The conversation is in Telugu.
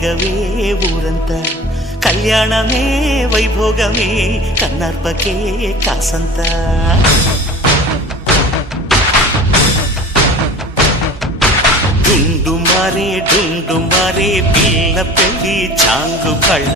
రేగవే ఊరంతా కళ్యాణమే వైభోగమే కన్నార్పకే కాసంత డుండు మారే పిల్ల పెళ్ళి చాంగు కళ్ళ